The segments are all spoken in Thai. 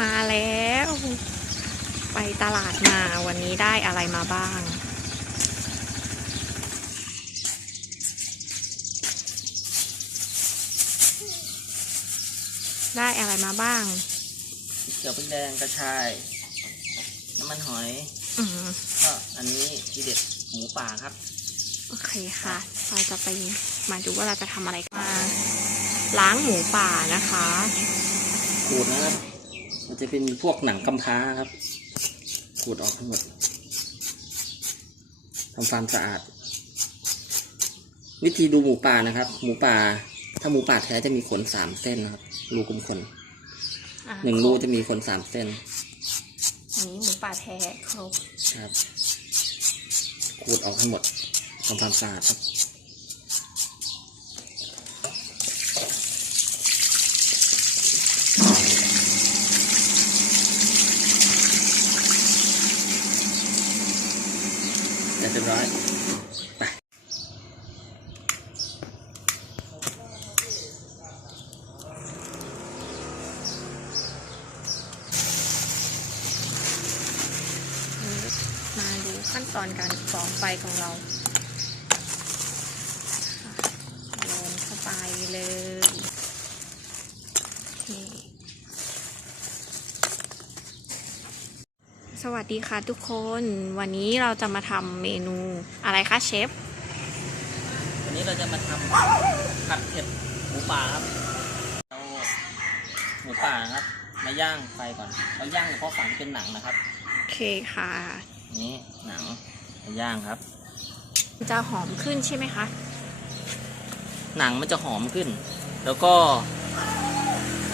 มาแล้ว ไปตลาดมาวันนี้ได้อะไรมาบ้าง ได้อะไรมาบ้างเกลือพริกแดงกระชาย น้ำมันหอย อืมก็อันนี้ทีเด็ดหมูป่าครับ โอเคค่ะเราจะไปมาดูว่าเราจะทำอะไรกันมาล้างหมูป่านะคะ ขูดนะครับ มันจะเป็นพวกหนังกำพร้าครับขูดออกทั้งหมดทำความสะอาด วิธีดูหมูป่านะครับ หมูป่า ถ้าหมูป่าแท้จะมีขนสามเส้นนะครับ รูกุมขนอะหนึ่งรูจะมีขนสามเส้นอันนี้หมูป่าแท้ครบครับขูดออกทั้งหมดทำความสะอาดครับ เสร็จเรี ยบร้อยมาดูขั้นตอนการฟองไฟของเราค่ะโยนเข้าไปเลยนี่ส วัสดีค่ะทุกคนวันนี้เราจะมาทำเมนูอะไรคะเชฟ วันนี้เราจะมาทำผัดเผ็ดหมูป่าครับเอาหมูป่านะครับ มาย่างไฟก่อนเราย่างเฉพาะฝั่งที่เป็นหนังนะครับโอเคค่ะ นี่หนังมาย่างครับ จะหอมขึ้นใช่ไหมคะ หนังมันจะหอมขึ้น แล้วก็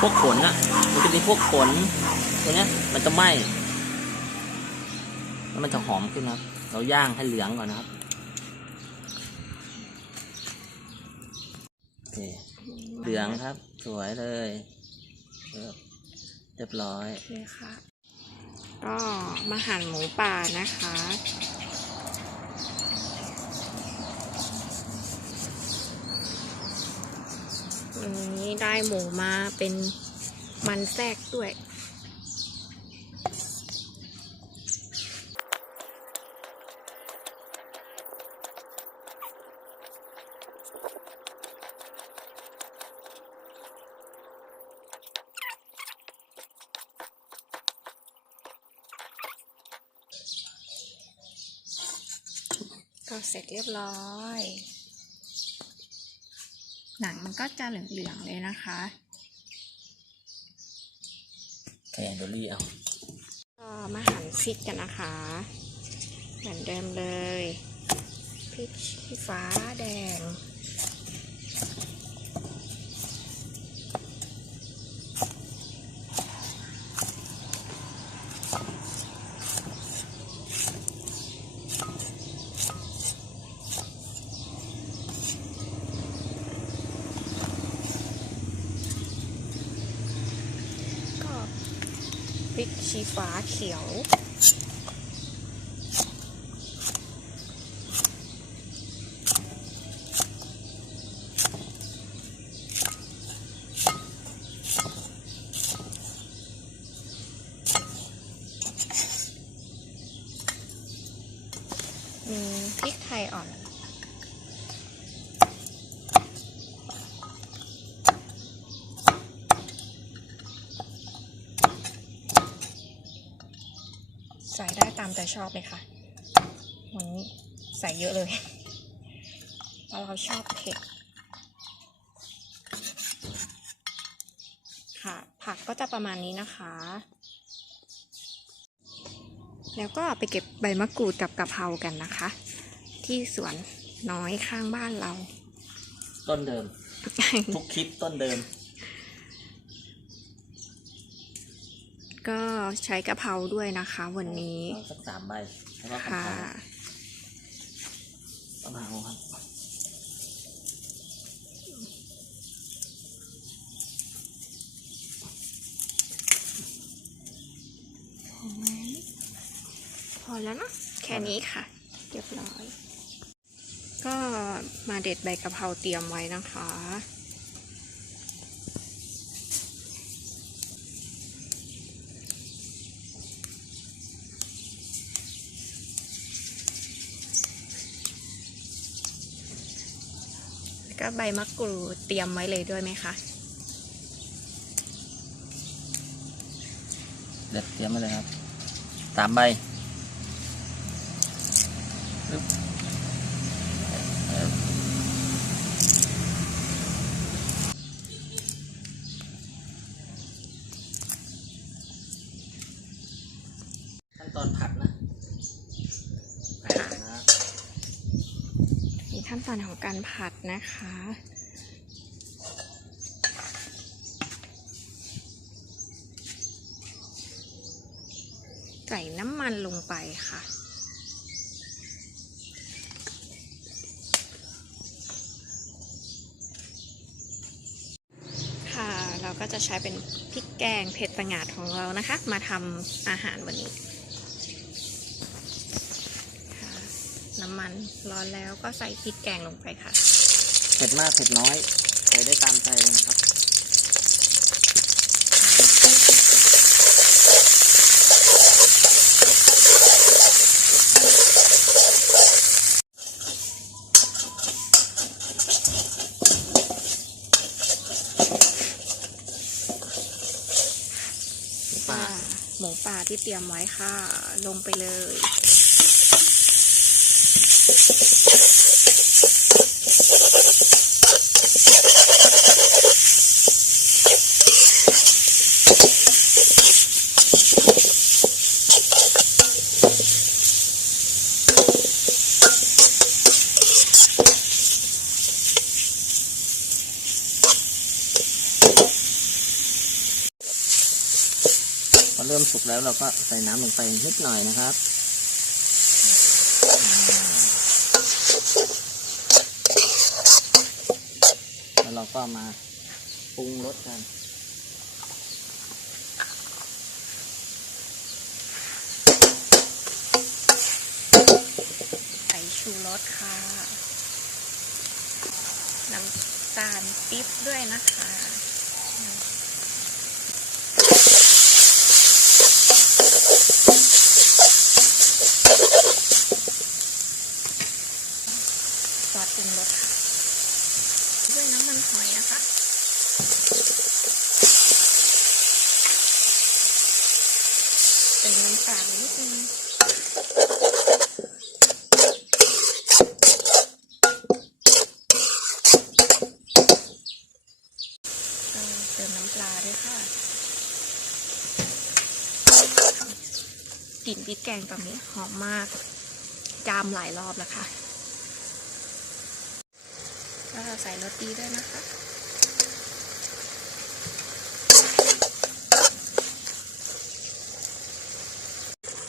พวกขนอะมันจะมีพวกขนตัวเนี้ยมันจะไหม้ แล้วมันจะหอมขึ้นครับ เราย่างให้เหลืองก่อนนะครับเเหลืองครับ สวยเลยเรียบร้อยโอเคค่ะ ก็มาหั่นหมูป่านะคะอันนี้ได้หมูมาเป็นมันแทรกด้วย ก็เสร็จเรียบร้อย หนังมันก็จะเหลืองๆเลยนะคะโอเคเดยวรี่เอาก็มาหั่นพริกกันนะคะ เหมือนเดิมเลยพริกชี้ฟ้าแดง ก็พริกชี้ ฟ้าเขียว มีพริกไทยอ่อน ใส่ได้ตามใจชอบเลยค่ะวันนี้ใส่เยอะเลยเพราะเราชอบเผ็ดค่ะ ผักก็จะประมาณนี้นะคะ แล้วก็ไปเก็บใบมะกรูดกับกะเพรากันนะคะ ที่สวนน้อยข้างบ้านเรา ต้นเดิม ทุกคลิปต้นเดิม ก็ใช้กะเพราด้วยนะคะ วันนี้เอาสักสามใบแล้วก็กะค่ะ เพรากะเพราครับพอไหมพอแล้วเนอะแค่นี้ค่ะ เรียบร้อย ก็มาเด็ดใบกะเพราเตรียมไว้นะคะ ก็ใบมะกรูดเตรียมไว้เลยด้วยไหมคะเด็ดเตรียมมาเลยครับสามใบปึ๊บเอ่อขั้นตอนผัดนะผัดนะ มี ขั้นตอนของการผัดนะคะ ใส่น้ำมันลงไปค่ะ ค่ะ เราก็จะใช้เป็นพริกแกงเผ็ดประหงาดของเรานะคะ มาทำอาหารวันนี้ ค่ะ น้ำมัน ร้อนแล้วก็ใส่พริกแกงลงไปค่ะ เผ็ดมากเผ็ดน้อย ใส่ได้ตามใจเลยนะครับป่าค่ะหมูป่าที่เตรียมไว้ค่ะ ลงไปเลยพอ เริ่มสุกแล้วเราก็ใส่น้ำลงไปนิดหน่อยนะครับ แล้วเรา ก็มาปรุงรสกัน ใส่ชูรสค่ะ น้ำตาลปิ๊บด้วยนะคะซอสปรุงรสค่ะ ด้วยน้ำมันหอยนะคะเป็นน้ำตาลนิดนึงก็เติมน้ำปลาด้วยค่ะกลิ่นพริกแกงตอนนี้หอมมาก จามหลายรอบแล้วค่ะ ก็ใส่รสดีด้วยนะคะ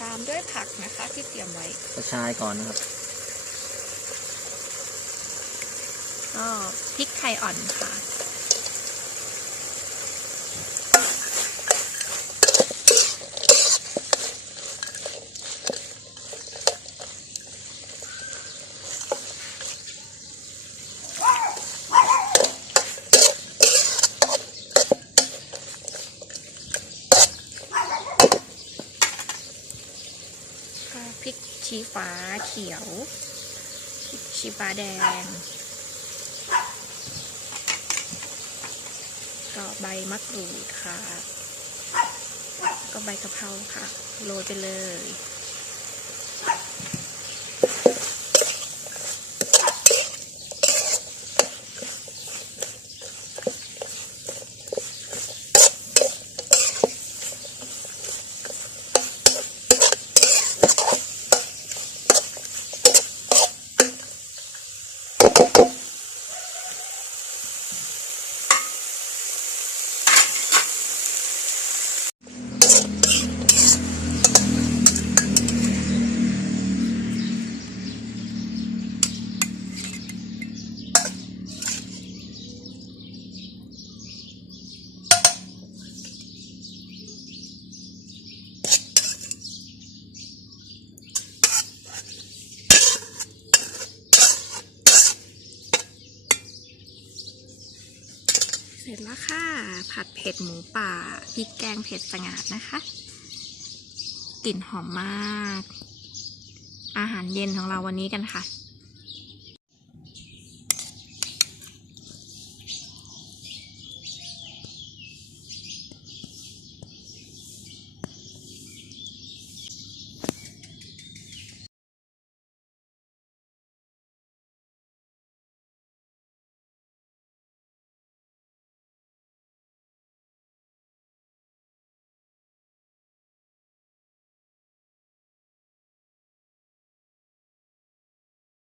ตามด้วยผักนะคะที่เตรียมไว้กระชายก่อนนะครับก็พริกไทยอ่อนค่ะ ก็พริกชี้ ฟ้าเขียวพริกชี้ฟ้าแดง ก็ใบมะกรูดค่ะ ก็ใบกะเพราค่ะ โรยไปเลย ผัดเผ็ดหมูป่าพริกแกงเผ็ดสงาดนะคะ กลิ่นหอมมาก อาหารเย็นของเราวันนี้กันค่ะ